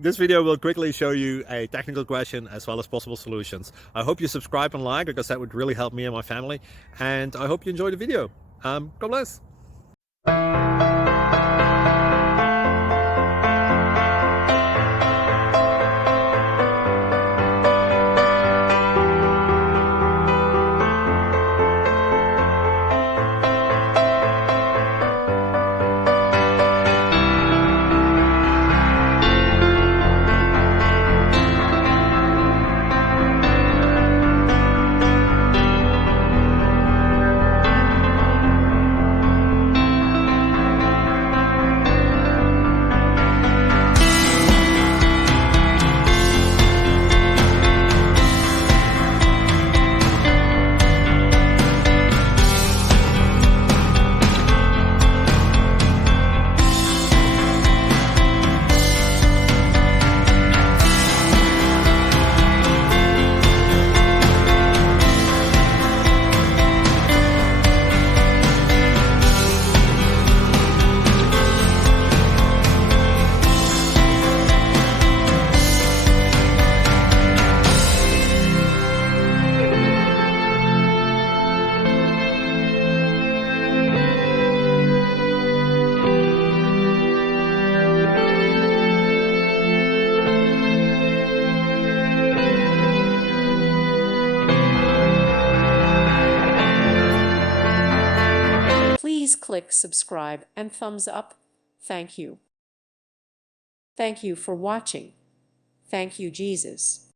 This video will quickly show you a technical question as well as possible solutions. I hope you subscribe and like, because that would really help me and my family. And I hope you enjoy the video. God bless. Please click subscribe and thumbs up. Thank you. Thank you for watching. Thank you, Jesus.